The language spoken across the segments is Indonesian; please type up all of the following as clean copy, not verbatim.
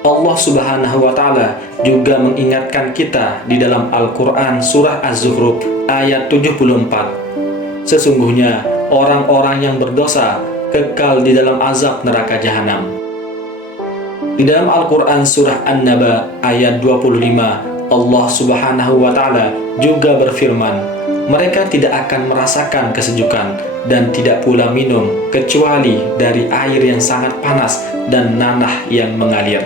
Allah Subhanahu wa Ta'ala juga mengingatkan kita di dalam Al-Quran surah Az-Zukhruf ayat 74. Sesungguhnya orang-orang yang berdosa kekal di dalam azab neraka jahanam. Di dalam Al-Quran surah An-Naba ayat 25, Allah Subhanahu wa Ta'ala juga berfirman, mereka tidak akan merasakan kesejukan dan tidak pula minum kecuali dari air yang sangat panas dan nanah yang mengalir.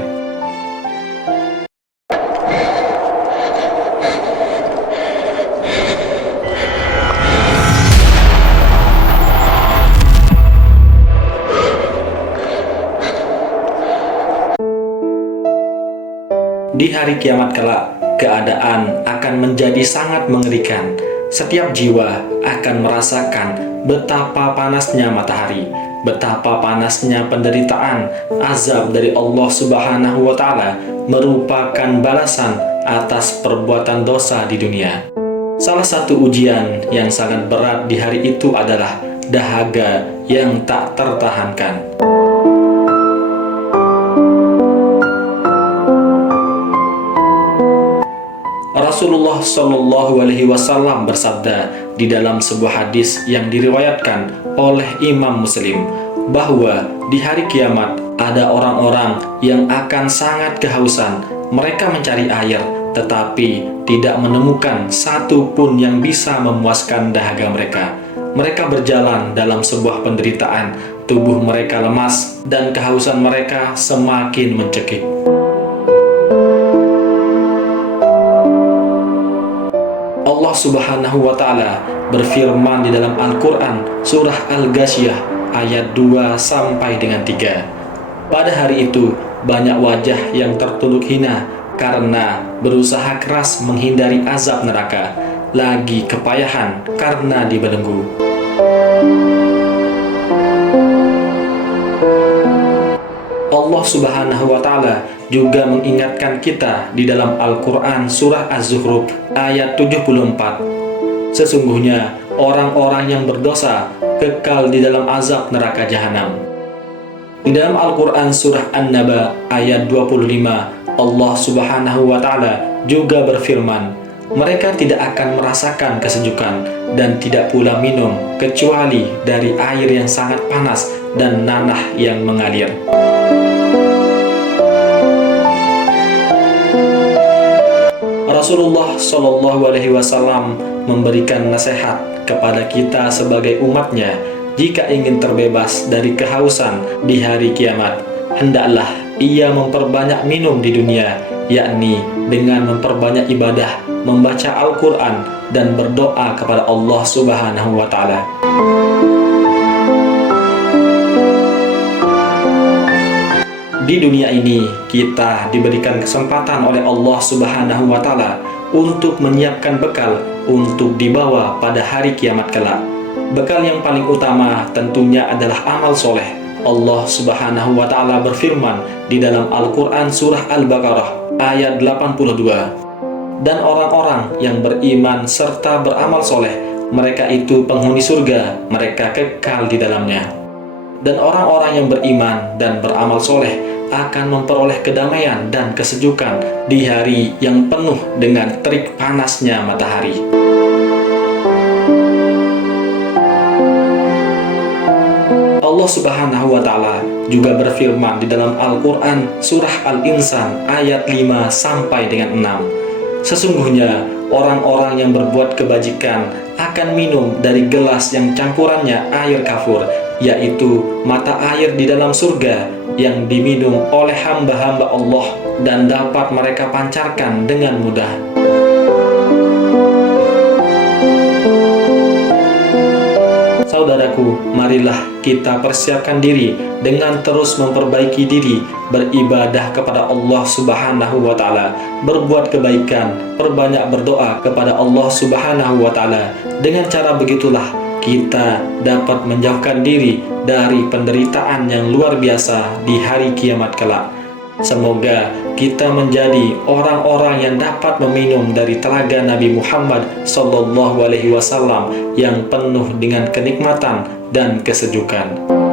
Di hari kiamat kelak, keadaan akan menjadi sangat mengerikan. Setiap jiwa akan merasakan betapa panasnya matahari, betapa panasnya penderitaan. Azab dari Allah Subhanahu wa Ta'ala merupakan balasan atas perbuatan dosa di dunia. Salah satu ujian yang sangat berat di hari itu adalah dahaga yang tak tertahankan. Rasulullah Shallallahu Alaihi Wasallam bersabda di dalam sebuah hadis yang diriwayatkan oleh Imam Muslim bahwa di hari kiamat ada orang-orang yang akan sangat kehausan. Mereka mencari air tetapi tidak menemukan satu pun yang bisa memuaskan dahaga mereka. Mereka berjalan dalam sebuah penderitaan, tubuh mereka lemas dan kehausan mereka semakin mencekik. Allah Subhanahu wa Ta'ala berfirman di dalam Al-Quran surah Al-Ghasyiyah ayat 2 sampai dengan 3. Pada hari itu banyak wajah yang tertunduk hina karena berusaha keras menghindari azab neraka, lagi kepayahan karena dibelenggu. Allah Subhanahu wa Ta'ala juga mengingatkan kita di dalam Al-Quran surah Az-Zukhruf ayat 74. Sesungguhnya orang-orang yang berdosa kekal di dalam azab neraka jahanam. Di dalam Al-Quran surah An-Naba ayat 25, Allah Subhanahu wa Ta'ala juga berfirman, mereka tidak akan merasakan kesejukan dan tidak pula minum kecuali dari air yang sangat panas dan nanah yang mengalir. Rasulullah Shallallahu Alaihi Wasallam memberikan nasihat kepada kita sebagai umatnya, jika ingin terbebas dari kehausan di hari kiamat, hendaklah ia memperbanyak minum di dunia, yakni dengan memperbanyak ibadah, membaca Al-Quran, dan berdoa kepada Allah Subhanahu wa Ta'ala. Di dunia ini, kita diberikan kesempatan oleh Allah Subhanahu wa Ta'ala untuk menyiapkan bekal untuk dibawa pada hari kiamat kelak. Bekal yang paling utama tentunya adalah amal soleh. Allah Subhanahu wa Ta'ala berfirman di dalam Al-Quran surah Al-Baqarah ayat 82. Dan orang-orang yang beriman serta beramal soleh, mereka itu penghuni surga, mereka kekal di dalamnya. Dan orang-orang yang beriman dan beramal soleh akan memperoleh kedamaian dan kesejukan di hari yang penuh dengan terik panasnya matahari. Allah Subhanahu wa Ta'ala juga berfirman di dalam Al-Quran surah Al-Insan ayat 5 sampai dengan 6. Sesungguhnya orang-orang yang berbuat kebajikan akan minum dari gelas yang campurannya air kafur, yaitu mata air di dalam surga yang diminum oleh hamba-hamba Allah dan dapat mereka pancarkan dengan mudah. Saudaraku, marilah kita persiapkan diri dengan terus memperbaiki diri, beribadah kepada Allah Subhanahu wa Ta'ala, berbuat kebaikan, perbanyak berdoa kepada Allah Subhanahu wa Ta'ala. Dengan cara begitulah kita dapat menjauhkan diri dari penderitaan yang luar biasa di hari kiamat kelak. Semoga kita menjadi orang-orang yang dapat meminum dari telaga Nabi Muhammad Sallallahu Alaihi Wasallam yang penuh dengan kenikmatan dan kesejukan.